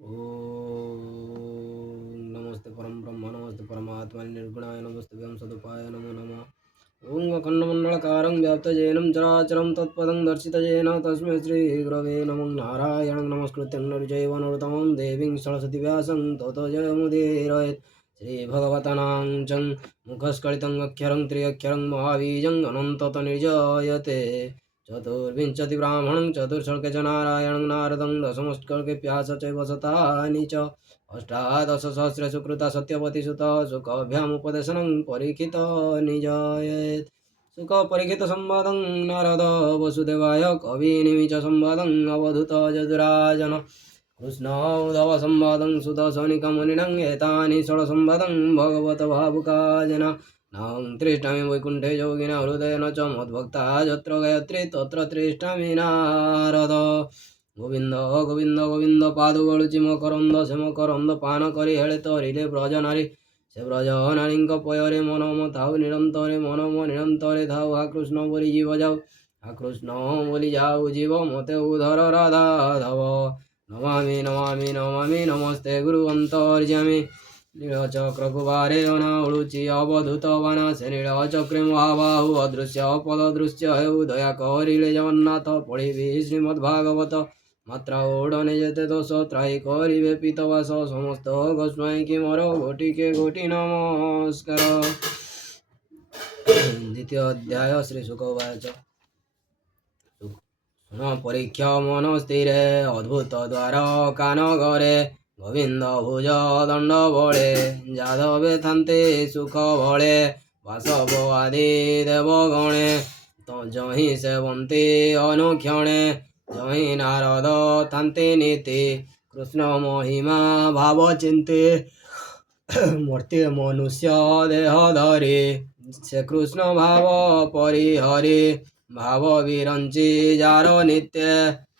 ओम नमस्ते परम ब्रह्म नमस्ते परमात्मा निर्गुणाय नमस्ते व्यं सदुपाय नमो नमः ओम अखंडमंडलकारं व्याप्तजेनं चराचरं तत्पदं दर्शितजेन तस्मै श्रीगुरवे नमो नारायणं नमस्कृत्यं नरचैव नरोत्तमं देवीं सरस्वती व्यासं ततो जयमुदीरयेत् श्रीभगवतानां चं मुखस्खलितं अक्षरं त्र्यक्षरं महाबीजं अनन्तत निर्जायते चतुर्विंशति ब्राह्मणं चतुर्श्लोके च नारायणं नारदं दशमश्लोके व्यास चैव शतानि च अष्टादशसहस्रे सुकृता सत्यवतीसुता सुखाभ्यामुपदेशनं परीक्षित निजायेत् सुखपरीक्षितसंवादं नारद वसुदेवाय कविनिमिषसंवादं अवधूत जदुराजन कृष्णोद्धवसंवादं सुतसौनिकमुनिनं एतानि षोडशसंवादं भगवत भावुका जना नाम त्रिष्ठामि वैकुण्ठे योगिना हृदयेन च मद्भक्ता यत्र गायत्री तत्र त्रिष्ठामि नारद गोविंद गोविंद गोविंद पादुगळुचि मकरंद से मकरंद पान करी हेळे तरिले ब्रज नारी से ब्रज नारीଙ୍କ ପୟରେ ମନ ମୋ ଥାଉ ନିରନ୍ତରେ ମନ ମୋ ନିରନ୍ତରେ ଥାଉ ହା କୃଷ୍ଣ ବୋଲି ଜୀବ ଯାଉ ହା କୃଷ୍ଣ ବୋଲି ଯାଉ ଜୀବ ମୋତେ ଉଦ୍ଧର ରାଧା ଧବ ନମାମି ନମାମି ନମାମି ନମସ୍ତେ ଗୁରୁ ଅନ୍ତର୍ଯ୍ୟାମି नीलचक्र बारे अनावृचि अवधूत बाना से नीलचक्रे महाबाहु अदृश्य पददृश्य हेउ दया करिले जगन्नाथ पढ़िबि श्रीमद्भागवत मात्रा ओढ़ने जेते दोष त्राही करिबे पीतवास समस्त गोस्वाई कि मोर गोटिके गोटी नमस्कार। द्वितीय अध्याय श्री शुकवाच शुण परीक्षा मन स्थिर अद्भुत द्वार कान घरे गोविंद भुज दंड बड़े जादवे थान्ते सुख बड़े वासव आदि देवगणे तो जही सेवन्ते अनुक्षणे जही नारद थान्ते नीति कृष्ण महिमा भाव चिंते मूर्ति मनुष्य देह धरी से कृष्ण भाव परिहरी भाव विरंची जार नित्य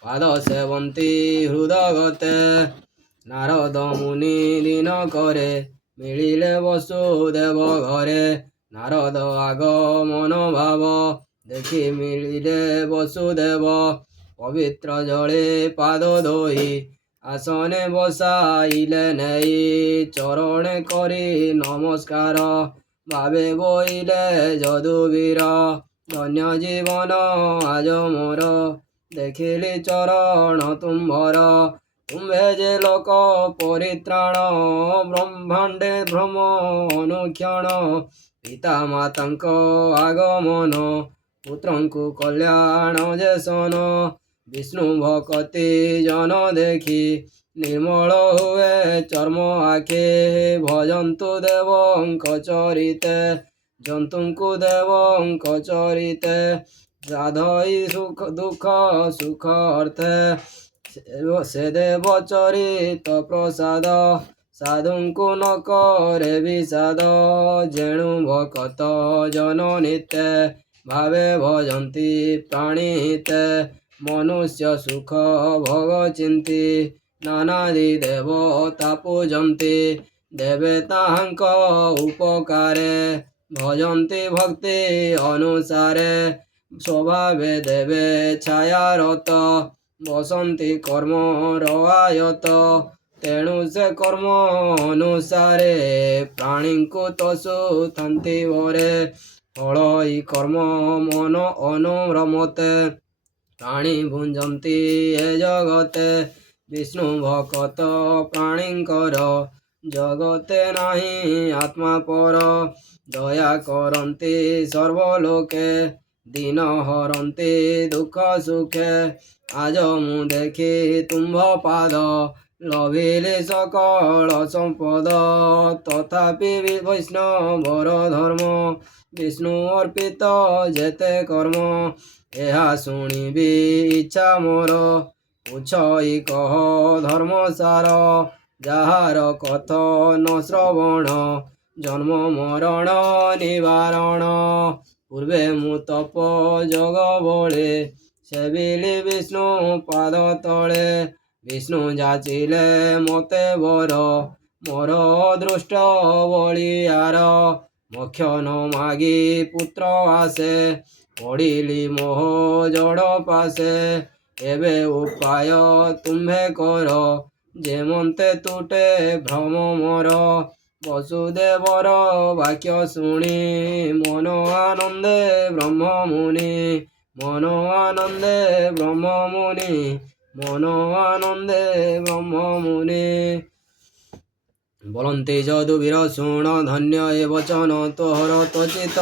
पाद सेवन्ती हृदगते नारद मुनि दिन करे मिलिले वसुदेव घरे नारद आगमन भाव देखि मिलिले वसुदेव पवित्र जले पाद धोई आसने बसाइले नेई चरणे करी नमस्कार भावे बोइले यदुवीर धन्य जीवन आज मोर देखिली चरण तुम्भर तुम्भे जे लोक परित्राण ब्रह्मांडे भ्रम अनुक्षण पिता मातांक आगमन पुत्रंकु कल्याण जेसन विष्णु भक्ति जन देखि निर्मल हुए चर्म आखे भजन्तु देवंक चरिते जंतुंकु देवंक चरिते साधई सुख दुख सुख अर्थे से देव चरित प्रसाद साधुंकु न करे विषाद जेणु भक्त जन नित्य भावे भजन्ति प्राणीते मनुष्य सुख भोग चिंती नानादि देवता पूजन्ति देवे ताहांक उपकारे भजन्ति भक्ति अनुसारे स्वभावे देवे छायारत बसंती कर्म रआयत तेणु से कर्म अनुसारे प्राणी को तसु थान्ति वरे फलई कर्म मन अनुरमते प्राणी भुंजन्ति ए जगते विष्णु भक्त प्राणींकर जगते नाही आत्मा पर दया करन्ति सर्वलोके दिन हरन्ति दुख सुखे आज मु देखि तुम्भ पाद लभिले सकल संपद तथापि वैष्णवर धर्म विष्णु अर्पित जेते कर्म ଏହା ଶୁଣିବି ଇଚ୍ଛା ମୋର ପୁଛଇ କହ ଧର୍ମ ସାର ଯାହାର କଥନ ଶ୍ରବଣ ଜନ୍ମ ମରଣ ନିବାରଣ ପୂର୍ବେ ମୁଁ ତପ ଯୋଗ ବଳେ ସେବିଲି ବିଷ୍ଣୁ ପାଦ ତଳେ ବିଷ୍ଣୁ ଯାଚିଲେ ମତେ ବର ମୋର ଦୃଷ୍ଟ ବଳିଆର ମୋକ୍ଷ ନ ମାଗି ପୁତ୍ର ଆସେ पढ़िली मोह जड़ पासे एबे उपाय तुम्हें कर ଯେମନ୍ତେ ତୁଟେ ଭ୍ରମ ମୋର ବସୁଦେବର ବାକ୍ୟ ଶୁଣି ମନ ଆନନ୍ଦେ ବ୍ରହ୍ମ ମୁନି ମନ ଆନନ୍ଦେ ବ୍ରହ୍ମ ମୁନି ମନ ଆନନ୍ଦେ ବ୍ରହ୍ମ ମୁନି বলন্তি যদুবীর শুণ ধন্য এ বচন তোহর তোচিত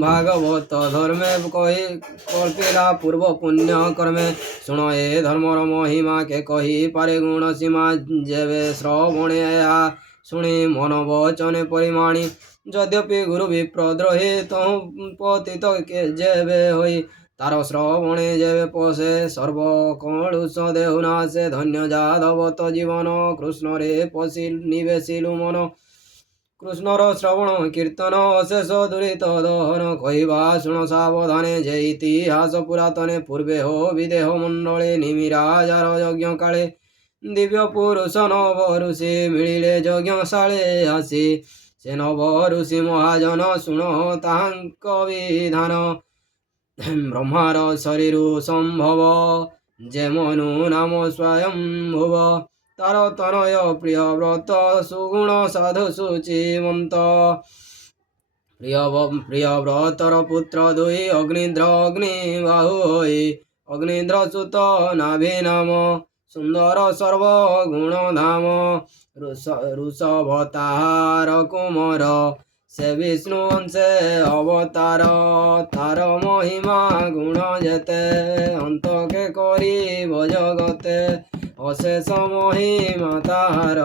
ভাগবত ধর্মে কহি কল্পিলা পূর্ব পুণ্য কর্মে শুণ এ ধর্মর মহিমা কে কহি পারে গুণ সীমা যেবে শ্রবণে ଏହା শুনি মন বচনে পরিমাণী যদ্যপি গুরু বিপ্রদ্রোহী তহু পতিত যেবে হই তার শ্রবণে যেবে পশে সর্বকলুষ দেহু নাশে ধন্য যাদবত জীবন কৃষ্ণরে পশি নিবেশিলু মন কৃষ্ণর শ্রবণ কীর্তন অশেষ দুরিত দহন কহিবা শুণ সাবধানে যে ইতিহাস পুরাতনে পূর্বে হো বিদেহ মণ্ডলে নিমিরাজার যজ্ঞ কাଳେ দিব্য পুরুষ নব ঋষি মিଳିଲେ যজ্ঞଶାଳେ আসি ସେ ନବ ଋଷି ମହାଜନ ଶୁଣ ତାହାଙ୍କ ବିଧାନ ବ୍ରହ୍ମାର ଶରୀରୁ ସମ୍ଭବ ଯେ ମନୁ ନାମ ସ୍ୱୟଂ ଭୁବ ତାର ତନୟ ପ୍ରିୟ ବ୍ରତ ସୁଗୁଣ ସାଧୁ ସୁଚିମନ୍ତ ପ୍ରିୟ ବ୍ରତର ପୁତ୍ର ଦୁଇ ଅଗ୍ନିନ୍ଦ୍ର ଅଗ୍ନି ବାହୁ ହୋଇ ଅଗ୍ନିନ୍ଦ୍ର ସୁତ ନାଭି ନାମ ସୁନ୍ଦର ସର୍ବଗୁଣ ଧାମ ଋଷଭ ତାହାର କୁମର ସେ ବିଷ୍ଣୁ ଅଂଶେ ଅବତାର ତାର ମହିମା ଗୁଣ ଯେତେ ଅନ୍ତକେ କରିବ ଜଗତେ ଅଶେଷ ମହିମା ତାହାର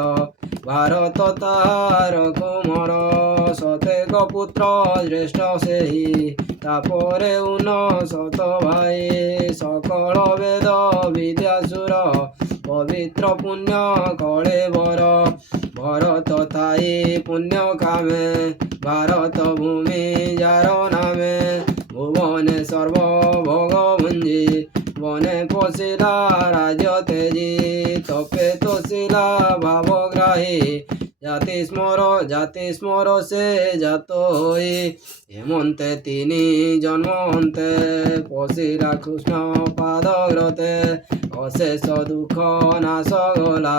ଭାରତ ତାହାର କୁମର ସତେକ ପୁତ୍ର ଶ୍ରେଷ୍ଠ ସେହି ତାପରେ ଉନଶତ ଭାଇ ସକଳ ବେଦ ବିଦ୍ୟାସୁର ପବିତ୍ର ପୁଣ୍ୟ କଳେବର ଭରତ ଥାଇ ପୁଣ୍ୟ କାମେ ଭାରତ ଭୂମି ଯାର ନାମେ ଭୁବନେ ସର୍ବଭୋଗ ଭୁଞ୍ଜି ବନେ ପଶିଲା ରାଜ୍ୟ ତେଜି ତପେ ତୋଷିଲା ଭାବଗ୍ରାହୀ ଜାତି ସ୍ମର ସେ ଜାତ ହୋଇ ହେମନ୍ତେ ତିନି ଜନ୍ମ ଅନ୍ତେ ପଶିଲା କୃଷ୍ଣ ପାଦଗ୍ରତେ ଅଶେଷ ଦୁଃଖ ନାଶ ଗଲା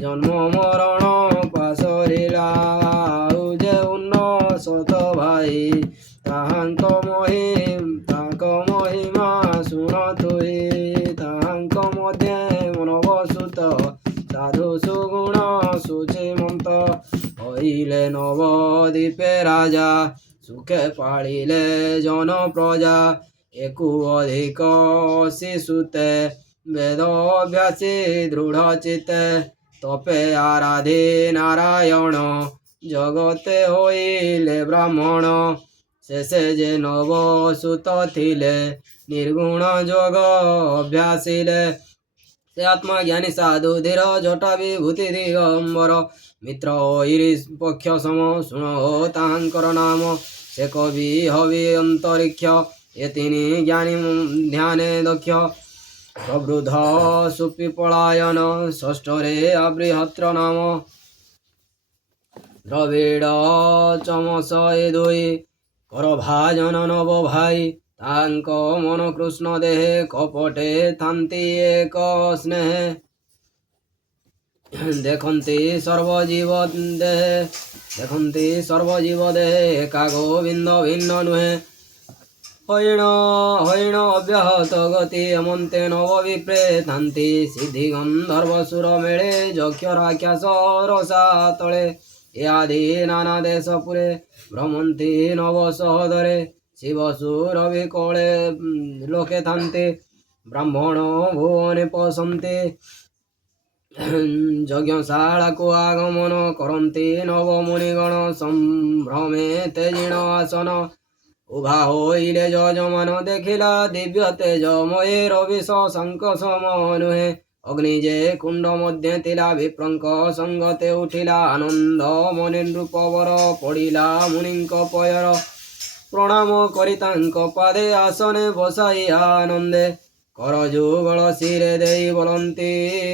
ଜନ୍ମ ମରଣ ପାଶରିଲା ଆଉ ଯେ ଉନଶତ ଭାଇ ତାହାଙ୍କ ମହିମା ଶୁଣ ତୁହି ତାହାଙ୍କ ମଧ୍ୟରେ ମନବସୁତ ସାଧୁ ସୁଗୁଣ ସୁଚିମନ୍ତ ହଇଲେ ନବଦ୍ୱୀପେ ରାଜା ସୁଖେ ପାଳିଲେ জন ପ୍ରଜା একু ଅଧିକ শিশুতে বেদ অভ্যাসী দৃঢ় চিতে তপে আরাধি নারায়ণ জগতে হইলে ব্রাহ্মণ শেষে যে নবসুত থিলে ନିର୍ଗୁଣ ଯୋଗ ଅଭ୍ୟାସିଲେ ସେ ଆତ୍ମଜ୍ଞାନୀ ସାଧୁ ଧୀର ଜଟା ବିଭୂତି ଦିଗମ୍ବର ମିତ୍ର ପକ୍ଷ ସମ ଶୁଣ ଓ ତାହାଙ୍କର ନାମ ସେ କବି ହବି ଅନ୍ତରିକ୍ଷ ଏ ତିନି ଜ୍ଞାନୀ ଧ୍ୟାନେ ଦକ୍ଷ ପ୍ରବୃଦ୍ଧ ସୁପିପଳାୟନ ଷଷ୍ଠରେ ଆବୃହତ୍ର ନାମ ଦ୍ରବିଡ଼ ଚମସ ଏ ଦୁଇ କର ଭାଜନ ନବ ଭାଇ ତାଙ୍କ ମନ କୃଷ୍ଣ ଦେହେ କପଟେ ଥାନ୍ତି ଏକ ସ୍ନେହେ ଦେଖନ୍ତି ସର୍ବଜୀବ ଦେହେ ଏକା ଗୋବିନ୍ଦ ଭିନ୍ନ ନୁହେଁ ହରିଣ ଅବ୍ୟାହତ ଗତି ଏମନ୍ତେ ନବ ବିପ୍ରେ ଥାନ୍ତି ସିଦ୍ଧି ଗନ୍ଧର୍ବ ସୁର ମେଳେ ଯକ୍ଷ ରାକ୍ଷସ ରସା ତଳେ ଏ ଆଦି ନାନା ଦେଶ ପୁରେ ଭ୍ରମନ୍ତି ନବ ସହଦରେ ଶିବ ସୁର ବିକଳେ ଲୋକେ ଥାନ୍ତି ବ୍ରାହ୍ମଣ ଭୁବନେ ପଶନ୍ତି ଯଜ୍ଞଶାଳାକୁ ଆଗମନ କରନ୍ତି ନବ ମୁନିଗଣ ସମ୍ଭ୍ରମେ ତେଜିଣ ଆସନ ଉଭା ହୋଇଲେ ଯଜମାନ ଦେଖିଲା ଦିବ୍ୟ ତେଜମୟୀ ରବି ଶଶାଙ୍କ ସମ ନୁହେଁ ଅଗ୍ନି ଯେ କୁଣ୍ଡ ମଧ୍ୟରେ ଥିଲା ବିପ୍ରଙ୍କ ସଙ୍ଗତେ ଉଠିଲା ଆନନ୍ଦ ମନେ ନୃପବର ପଡ଼ିଲା ମୁନିଙ୍କ ପୟର ପ୍ରଣାମ କରି ତାଙ୍କ ପାଦେ ଆସନେ ବସାଇ ଆନନ୍ଦେ କର ଯୁଗଳ ଶିରେ ଦେଇ ବୋଲନ୍ତି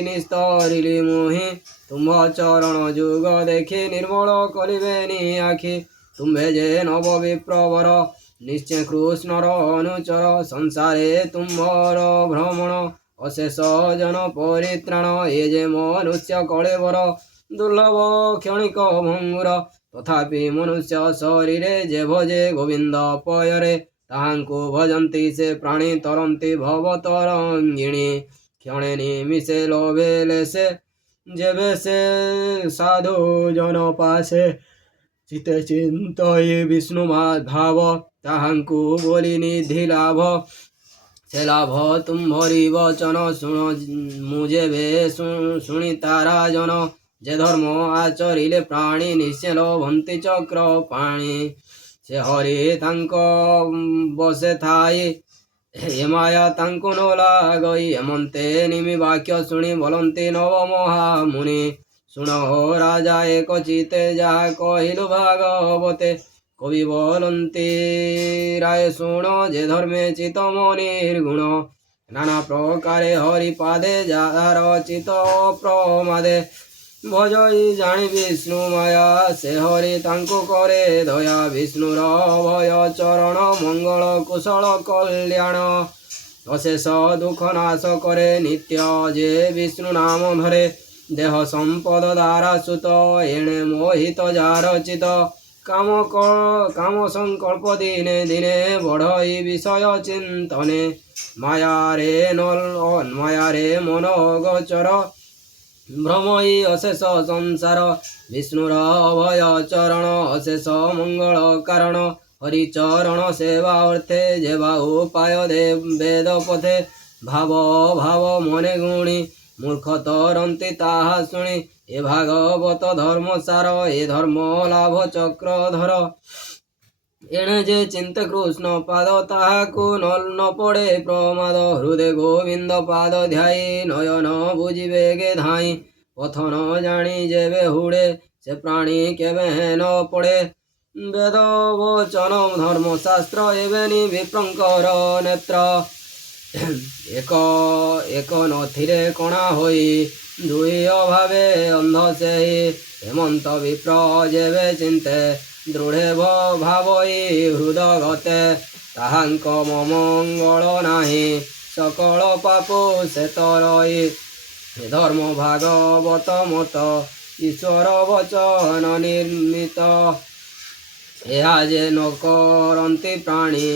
ନିସ୍ତରିଲି ମୁହିଁ ତୁମ୍ଭ ଚରଣ ଯୁଗ ଦେଖି ନିର୍ମଳ କରିବେନି ଆଖି ତୁମ୍ଭେ ଯେ ନବ ବିପ୍ରବର ନିଶ୍ଚୟ କୃଷ୍ଣର ଅନୁଚର ସଂସାରେ ତୁମ୍ଭର ଭ୍ରମଣ ଅଶେଷ ଜନ ପରିତ୍ରାଣ ଏ ଯେ ମନୁଷ୍ୟ କଳେବର ଦୁର୍ଲଭ କ୍ଷଣିକ ଭଙ୍ଗୁର ତଥାପି ମନୁଷ୍ୟ ଶରୀରେ ଯେ ଭଜେ ଗୋବିନ୍ଦ ପୟରେ ତାହାଙ୍କୁ ଭଜନ୍ତି ସେ ପ୍ରାଣୀ ତରନ୍ତି ଭବ ତରଙ୍ଗିଣୀ କ୍ଷଣେ ନିମିଷେ ଲୋଭେଲେ ସେ ଯେବେ ସେ ସାଧୁ ଜନ ପାଶେ ଚିତେ ଚିନ୍ତଇ ବିଷ୍ଣୁ ଭାବ ତାହାଙ୍କୁ ବୋଲି ନିଧି ଲାଭ ସେ ଲାଭ ତୁମ୍ଭରି ବଚନ ଶୁଣ ମୁଁ ଯେବେ ଶୁଣି ତାରା ଜନ ଯେ ଧର୍ମ ଆଚରିଲେ ପ୍ରାଣୀ ନିଶ୍ଚୟ ଲଭନ୍ତି ଚକ୍ର ପାଣି ସେ ହରି ତାଙ୍କ ବସେ ଥାଇ ଏ ମାୟା ତାଙ୍କୁ ନ ଲାଗଇ ଏମନ୍ତେ ନିମି ବାକ୍ୟ ଶୁଣି ବୋଲନ୍ତି ନବ ମହାମୁନି ଶୁଣ ରାଜା ଏକ ଚିତେ ଯାହା କହିଲୁ ଭାଗବତେ କବି ବୋଲନ୍ତି ରାୟ ଶୁଣ ଯେ ଧର୍ମେ ଚିତ ମନିର୍ଗୁଣ ନାନା ପ୍ରକାରେ ହରି ପାଦେ ଯାହାର ଚିତ ପ୍ରମାଦେ ଭଜଇ ଜାଣି ବିଷ୍ଣୁ ମାୟା ସେ ହରି ତାଙ୍କୁ କରେ ଦୟା ବିଷ୍ଣୁର ଭୟ ଚରଣ ମଙ୍ଗଳ କୁଶଳ କଲ୍ୟାଣ ଅଶେଷ ଦୁଃଖ ନାଶ କରେ ନିତ୍ୟ ଯେ ବିଷ୍ଣୁ ନାମ ଧରେ ଦେହ ସମ୍ପଦ ଦ୍ୱାରା ସୁତ ଏଣେ ମୋହିତ ଯାର ଚିତ କାମ ସଂକଳ୍ପ ଦିନେ ଦିନେ ବଢ଼ଇ ବିଷୟ ଚିନ୍ତନେ ମାୟାରେ ମନ ଗୋଚର ଭ୍ରମଇ ଅଶେଷ ସଂସାର ବିଷ୍ଣୁର ଅଭୟ ଚରଣ ଅଶେଷ ମଙ୍ଗଳ କାରଣ ହରିଚରଣ ସେବା ଅର୍ଥେ ଯେବା ଉପାୟ ବେଦ ପଥେ ଭାବ ଭାବ ମନେ ଗୁଣି ମୂର୍ଖ ତରନ୍ତି ତାହା ଶୁଣି ଏ ଭାଗବତ ଧର୍ମ ସାର ଏ ଧର୍ମ ଲାଭ ଚକ୍ରଧର ଏଣେ ଯେ ଚିନ୍ତେ କୃଷ୍ଣ ପାଦ ତାହାକୁ ନ ପଡ଼େ ପ୍ରମାଦ ହୃଦେ ଗୋବିନ୍ଦ ପାଦ ଧ୍ୟାଇ ନୟନ ବୁଝିବେ गे ଧାଇଁ ପଥ ନ ଜାଣି ଯେବେ ହୁଡ଼େ ସେ ପ୍ରାଣୀ କେବେ ନ ପଡ଼େ ବେଦ ବଚନ ଧର୍ମଶାସ୍ତ୍ର ଏବେନି ବିପ୍ରଙ୍କର ନେତ୍ର ଏକ ନଥିରେ କଣା ହୋଇ ଦୁଇ ଅଭାବେ ଅନ୍ଧ ସେହି ହେମନ୍ତ ବିପ୍ର ଯେବେ ଚିନ୍ତେ ଦୃଢ଼େ ଭାବଇ ହୃଦଗତେ ତାହାଙ୍କ ମଙ୍ଗଳ ନାହିଁ ସକଳ ପାପ ସେ ତରଇ ଧର୍ମ ଭାଗବତ ମତ ଈଶ୍ୱର ବଚନ ନିର୍ମିତ ଏହା ଯେ ନ କରନ୍ତି ପ୍ରାଣୀ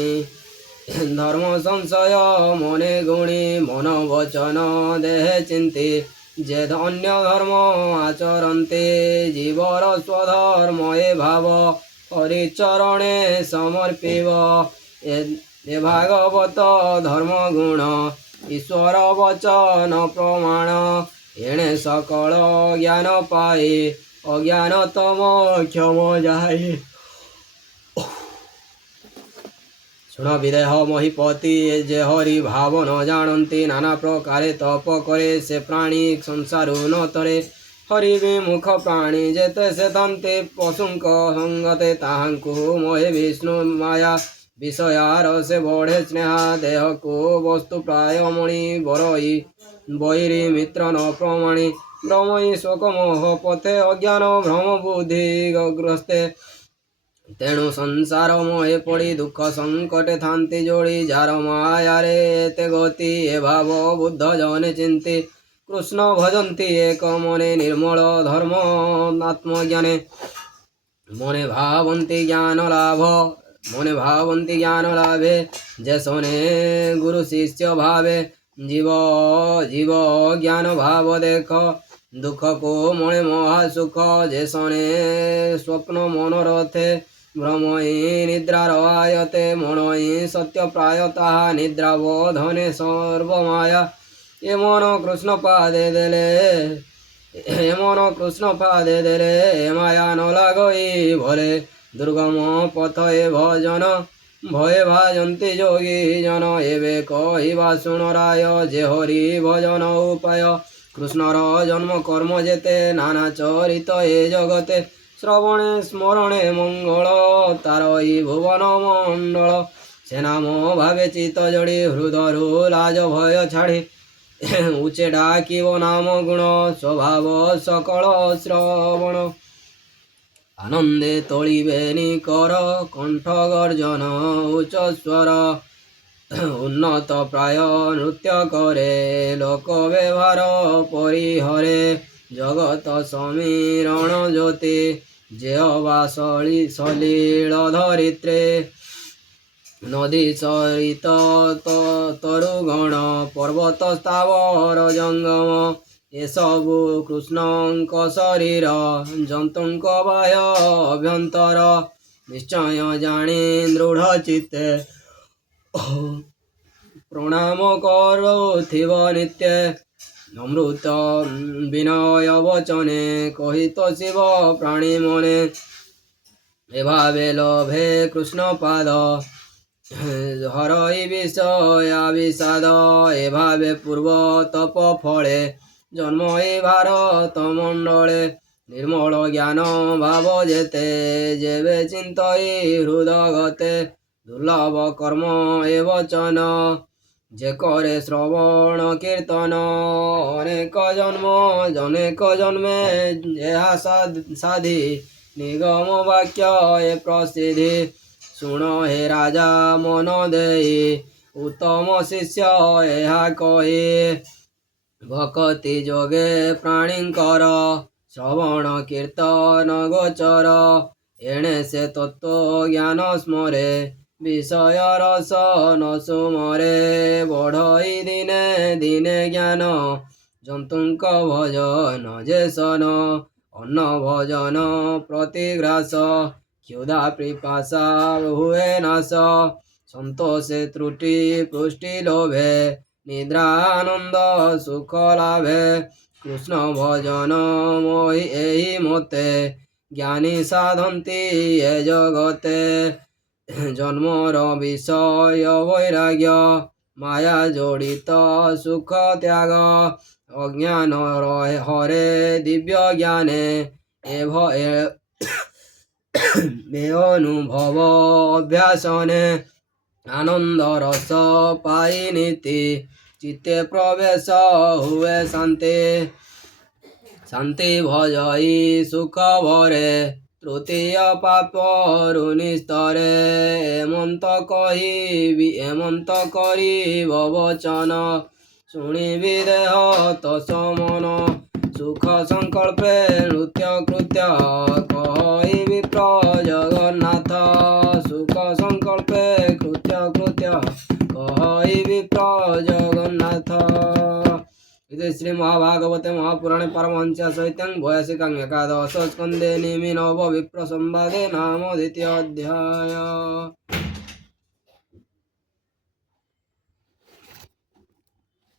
ଧର୍ମ ସଂଶୟ ମନେ ଗୁଣି ମନ ବଚନ ଦେହେ ଚିନ୍ତି ଯେ ଅନ୍ୟ ଧର୍ମ ଆଚରନ୍ତି ଜୀବର ସ୍ୱଧର୍ମ ଏ ଭାବ ହରିଚରଣେ ସମର୍ପିବ ଏ ଭାଗବତ ଧର୍ମ ଗୁଣ ଈଶ୍ୱର ବଚନ ପ୍ରମାଣ ଏଣେ ସକଳ ଜ୍ଞାନ ପାଇ ଅଜ୍ଞାନ ତମ କ୍ଷମ ଯାଇ ଶୁଣ ବିଦେହ ମହିପତି ଯେ ହରି ଭାବ ନ ଜାଣନ୍ତି ନାନା ପ୍ରକାରେ ତପ କରେ ସେ ପ୍ରାଣୀ ସଂସାରୁ ନ ତରେ ହରି ବିମୁଖ ପ୍ରାଣୀ ଯେତେ ସେ ଥାନ୍ତି ପଶୁଙ୍କ ସଙ୍ଗତେ ତାହାଙ୍କୁ ମୋହେ ବିଷ୍ଣୁ ମାୟା ବିଷୟାର ସେ ବଢ଼େ ସ୍ନେହା ଦେହକୁ ବସ୍ତୁ ପ୍ରାୟ ମଣି ବରଇ ବୈରୀ ମିତ୍ର ନ ପ୍ରମାଣୀ ଭ୍ରମଇ ଶୋକ ମୋହ ପଥେ ଅଜ୍ଞାନ ଭ୍ରମ ବୁଦ୍ଧି ଗ୍ରସ୍ତେ ତେଣୁ ସଂସାର ମୋହେ ପଡ଼ି ଦୁଃଖ ସଙ୍କଟେ ଥାନ୍ତି ଯୋଡ଼ି ଯାର ମାୟାରେ ଏତେ ଗତି ଏ ଭାବ ବୁଦ୍ଧ ଜନେ ଚିନ୍ତି କୃଷ୍ଣ ଭଜନ୍ତି ଏକ ମନେ ନିର୍ମଳ ଧର୍ମ ଆତ୍ମଜ୍ଞାନେ ମନେ ଭାବନ୍ତି ଜ୍ଞାନ ଲାଭେ ଯେ ଶନେ ଗୁରୁ ଶିଷ୍ୟ ଭାବେ ଜୀବ ଜ୍ଞାନ ଭାବ ଦେଖ ଦୁଃଖକୁ ମନେ ମହାସୁଖ ଯେ ଶନେ ସ୍ୱପ୍ନ ମନରଥେ ଭ୍ରମଇ ନିଦ୍ରାର ଆୟତେ ମନଇ ସତ୍ୟ ପ୍ରାୟ ତାହା ନିଦ୍ରା ବୋଧନେ ସର୍ବମାୟା ଏ ମନ କୃଷ୍ଣ ପାଦେ ଦେଲେ ଏ ମାୟା ନ ଲାଗଇ ଭଲେ ଦୁର୍ଗମ ପଥ ଏ ଭଜନ ଭଏ ଭାଜନ୍ତି ଯୋଗୀ ଜନ ଏବେ କହିବା ଶୁଣ ରାୟ ଯେ ହରି ଭଜନ ଉପାୟ କୃଷ୍ଣର ଜନ୍ମ କର୍ମ ଯେତେ ନାନା ଚରିତ ଏ ଜଗତେ ଶ୍ରବଣେ ସ୍ମରଣେ ମଙ୍ଗଳ ତାରଇ ଭୁବନ ମଣ୍ଡଳ ସେ ନାମ ଭାବେ ଚିତ ଯୋଡ଼ି ହୃଦରୁ ଲାଜ ଭୟ ଛାଡ଼ି ଉଚ୍ଚେ ଡାକିବ ନାମ ଗୁଣ ସ୍ୱଭାବ ସକଳ ଶ୍ରବଣ ଆନନ୍ଦେ ତୋଳିବେ ନିକର କଣ୍ଠ ଗର୍ଜନ ଉଚ୍ଚ ସ୍ୱର উন্নত প্রায় নৃত্য করে লোক ব্যবহার পরিহরে জগত সমীরণ জ্যোতি যেহবা সলীল ধরিত্রে নদী সরিত তরুগণ পর্বত স্থাবর জঙ্গମ ଏସବୁ କୃଷ୍ଣଙ୍କ ଶରୀର ଜନ୍ତୁଙ୍କ ବାହ୍ୟ ଅଭ୍ୟନ୍ତର ନିଶ୍ଚୟ ଜାଣି ଦୃଢ଼ ଚିତ୍ତେ ପ୍ରଣାମ କରୁଥିବ ନିତ୍ୟ ଅମୃତ ବିନୟ ବଚନେ କହିତ ଶିବ ପ୍ରାଣୀ ମନେ ଏଭାବେ ଲୋଭେ କୃଷ୍ଣ ପାଦ হরই বিষয়া বিষাদ এভাবে পূর্ব তপ ফলে জন্ম এই ভারত মণ্ডলে নির্মল জ্ঞান ভাব যেতে যেবে চিন্তই হৃদগতে দুর্লভ কর্ম এ বচন যে করে শ্রবণ কীর্তন অনেক জন্মে ଏହା ସାଧି ନିଗମ ବାକ୍ୟ ଏ ପ୍ରସିଦ୍ଧି ଶୁଣ ହେ ରାଜା ମନ ଦେଇ ଉତ୍ତମ ଶିଷ୍ୟ ଏହା କହି ଭକତି ଯୋଗେ ପ୍ରାଣୀଙ୍କର ଶ୍ରବଣ କୀର୍ତ୍ତନ ଗୋଚର ଏଣେ ସେ ତତ୍ତ୍ୱ ଜ୍ଞାନ ସ୍ମରେ ବିଷୟ ରସ ନ ସୁମରେ ବଢ଼ଇ ଦିନେ ଦିନେ ଜ୍ଞାନ ଜନ୍ତୁଙ୍କ ଭଜନ ଯେ ସନ ଅନ୍ନ ଭଜନ ପ୍ରତିଗ୍ରାସ ক্ষুধা পিপাসা হুয়ে নাশ সন্তোষে ত্রুটি পুষ্টি লোভে নিদ্রা আনন্দ সুখ লাভে কৃষ্ণ ভজন মই এই মতে জ্ঞানী সাধন্তি এ জগতে জন্মর বিষয় বৈরাগ্য মায়া জড়িত সুখ ত্যাগ অজ্ঞান হরে দিব্য জ্ঞানে এ অনুভব অভ্যাসনে আনন্দ রস পাই নীতি চিত্তে প্রবেশ হুয়ে শান্তি শান্তি ভজই সুখ ভরে তৃতীয় পাপরু নিস্তরে এমন্ত করিব বচন শুনিবি দেহ তসমন সুখ সংকল্পে নৃত্য কৃত্য কহিবি জগন্নাথ সুখ সংকল্পে কৃত্য কহিবি জগন্নাথ इति श्रीमहाभागवते महापुराणे परमहंस्यां सहितं वैयासिकां एकादश स्कन्धे निमिनव विप्रसंवादे नाम द्वितीयोऽध्यायः।